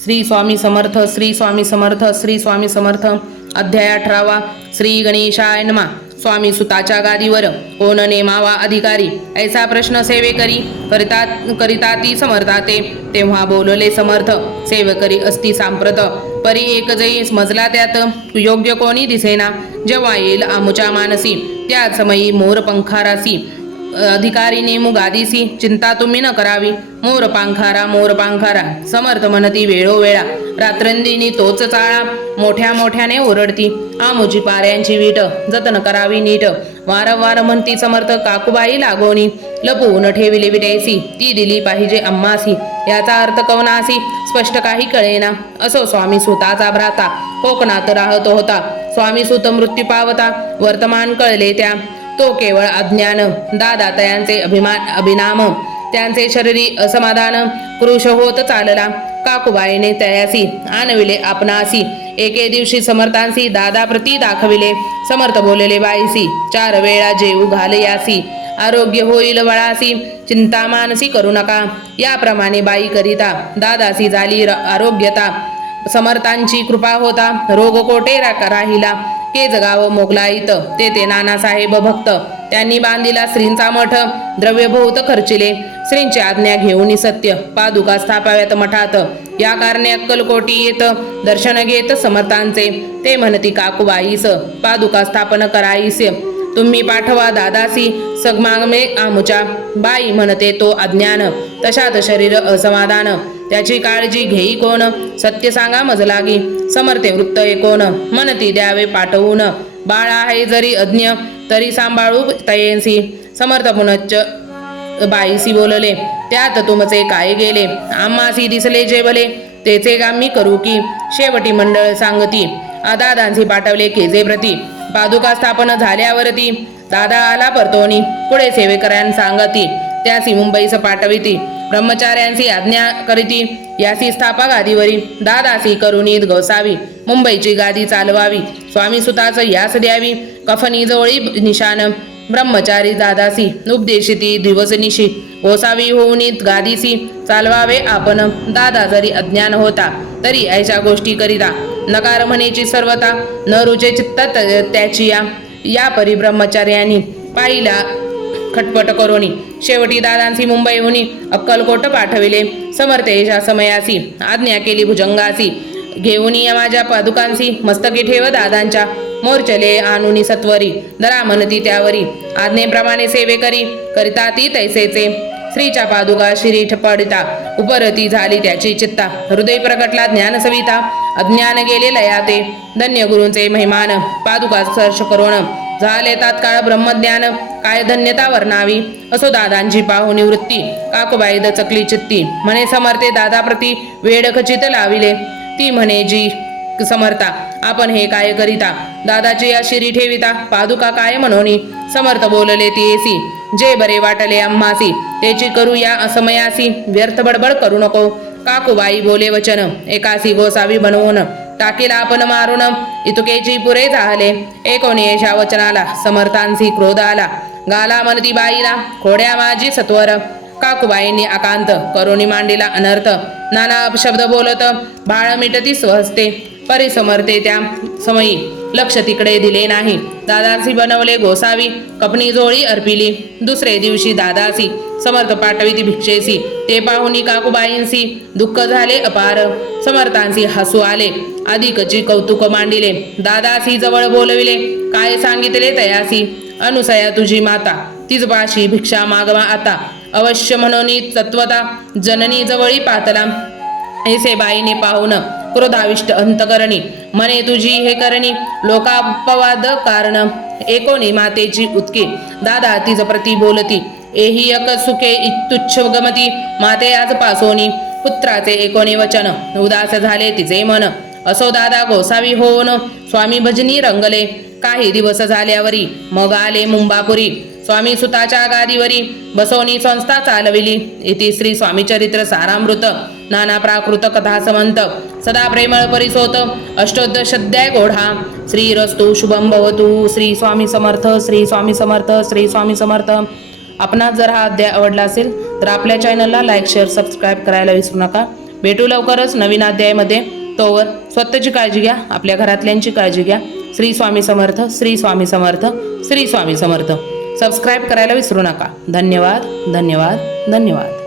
श्री स्वामी समर्थ, श्री स्वामी समर्थ, श्री स्वामी समर्थ. अध्याय 18. श्री गणेशाय नमः. स्वामी सुताच्या गादीवर कोण नेमावा अधिकारी, ऐसा प्रश्न सेवेकरी करिता ती समर्थाते. तेव्हा बोलले समर्थ, सेवकरी असती सांप्रत. परी एक जई मजला त्यात, योग्य कोणी दिसेना. जेव्हा येईल आमुच्या मानसी, त्या समयी मोर पंखारासी. अधिकारी नेमू गादीसी, चिंता तुम्ही न करावी. मोर पांखारा समर्थ म्हणती वेळोवेळा. रात्रंदिनी तोच चाळा, मोठ्या मोठ्याने ओरडती. आमुची पाऱ्यांची वीट, जतन करावी नीट. वारंवार म्हणती समर्थ, काकूबाई लागोनी. लपवून ठेविले विटेसी, ती दिली पाहिजे अम्मासी. याचा अर्थ कवनासी स्पष्ट काही कळेना. असो स्वामी सुताचा भ्राता, कोकणात राहतो होता. स्वामी सुत मृत्यू पावता, वर्तमान कळले त्या. तो केवळ अज्ञान, दादा तयांचे अभिनाम. त्यांचे शरीरी असमाधान, क्रुश होत चालला. काकूबाईने तयासी आणविले आपणासी. एके दिवशी समर्थांसी दादा प्रती दाखविले. समर्थ बोलले बाईसी, 4 वेळा जेवू घाल यासी. आरोग्य होईल वळासी, चिंता मानसी करू नका. याप्रमाणे बाई करिता दादासी झाली आरोग्यता. समर्थांची कृपा होता, रोग कोठे राहिला. केज गाव मोगलाईत, तेथे नानासाहेब भक्त. त्यांनी बांधिला श्रींचा मठ, द्रव्य बहुत खर्चिले. श्रींची आज्ञा घेऊन सत्य पादुका स्थापाव्यात मठात. या कारणे अक्कलकोटी येत दर्शन घेत समर्थांचे. ते म्हणती काकूबाईस, पादुका स्थापन कराईस. तुम्ही पाठवा दादासी, सगमागमे आमुच्या. बाई म्हणते तो अज्ञान, तशात शरीर असमाधान. त्याची काळजी घेई कोण, सत्य सांगा मज लागी. समर्थे वृत्त कोण, म्हणती द्यावे पाठवून. बाळ आहे जरी अज्ञ, तरी सांभाळू तयेसी. समर्थ पुनच्च बाईसी बोलले, त्यात तुमचे काय गेले. आम्हासी दिसले जे भले, तेचे गामी करू की. शेवटी मंडळ सांगती, दादांसी पाठवले केजे प्रती. पादुका स्थापन झाल्यावरती दादा आला परतोनी. पुढे सेवेकऱ्यां सांगती, त्यासी मुंबईस पाठविती. ब्रह्मचार्यांसी आज्ञा करीती, यासी स्थापा गादीवरी. दादासी करुणीत गोसावी, मुंबईची गादी चालवावी. स्वामी सुताच यास द्यावी, कफनी जवळी निशान. ब्रह्मचारी दादासी उपदेशिती दिवसनिशी. गोसावी होऊनीत गादीसी, चालवावे आपण. दादा जरी अज्ञान होता, तरी ऐशा गोष्टी करिता. नकार म्हणेची सर्वता, न रुचे चित्त त्याची या परी ब्रह्मचार्यांनी पाहिला खटपट करोनी. शेवटी दादांसी मुंबईहूनी अक्कलकोट पाठविले. समर्थेच्या समयासी आज्ञा केली भुजंगासी. घेऊन या माझ्या पादुकांसी, मस्तकी ठेव दादांच्या. मोर्चले आणुनी सत्वरी, दरा म्हणती त्यावरी. आज्ञेप्रमाणे सेवेकरी करिता ती तैसेचे. श्रीच्या पादुका शिरीठ पडिता, उपरती झाली त्याची चित्ता. हृदय प्रकटला ज्ञान सविता, अज्ञान गेले लयाते. धन्य गुरूंचे महिमान, पादुका स्पर्श करोण. झाले तात्काळ ब्रह्मज्ञान, काय धन्यता वर्णावी. असो दादांची पाहुणी वृत्ती, काकूबाई दचकली चित्ती. म्हणे समर्थे दादा प्रती वेड खचित लाविले. ती म्हणे जी समर्था, आपण हे काय करिता. दादाची या शिरी ठेविता, पादुका काय म्हणोनी. समर्थ बोलले ती येसी, जे बरे वाटले आम्हासी. त्याची करू या असमयासी, व्यर्थ बडबड करू नको. काकूबाई बोले वचन, एकासी गोसावी बनवून. टाकीला आपण मारून, इतुकेची पुरे झाले. एकोणीशा वचनाला समर्थांसी क्रोध आला. गाला म्हणती बाईला, खोड्या माझी सत्वर. काकूबाईंनी आकांत करोनी मांडीला अनर्थ. नाना अपशब्द बोलत बाळ मिटती स्वहस्ते. परिसमर्थे त्या समयी लक्ष तिकडे दिले नाही. दादासी बनवले गोसावी, कपनी जोळी अर्पिली. दुसरे दिवशी दादासी समर्थ पाठविती भिक्षेसी. ते पाहुनी काकूबाईंसी दुःख झाले अपार. समर्थांसी हसू आले, अधिकची कौतुक मांडिले. दादासी जवळ बोलविले, काय सांगितले तयासी. अनुसया तुझी माता, तीच पाशी भिक्षा मागवा आता. अवश्य म्हणून तत्वता, जननी जवळी पातला. ऐसे बाईने पाहून क्रोधाविष्ट अंतकरणी, म्हणे तुझी हे करणी लोकापवाद कारण. एकोणी मातेची उत्के, दादा तिज प्रती बोलती. एही यक सुखे तुच्छ गमती, माते आज पासोनी. पुत्राचे एकोणी वचन, उदास झाले तिचे मन. असो दादा गोसावी होऊन, स्वामी भजनी रंगले. काही दिवस झाल्यावरी मग आले मुंबापुरी. स्वामी सुताच्या गादीवरी बसवणी संस्था चालविली. इति श्री स्वामी चरित्र सारामृत. नाना प्राकृत कथा समंत, सदा प्रेमळ परिसोत. अष्टोदशाध्याय गोढा. श्री रस्तु शुभम भवतु. श्री स्वामी समर्थ, श्री स्वामी समर्थ, श्री स्वामी समर्थ. आपणास जर हा अध्याय आवडला असेल तर आपल्या चॅनलला लाईक शेअर सबस्क्राईब करायला विसरू नका. भेटू लवकरच नवीन अध्यायामध्ये. तोवर स्वतःची काळजी घ्या, आपल्या घरातल्यांची काळजी घ्या. श्री स्वामी समर्थ, श्री स्वामी समर्थ, श्री स्वामी समर्थ. सबस्क्राईब करायला विसरू नका. धन्यवाद, धन्यवाद, धन्यवाद.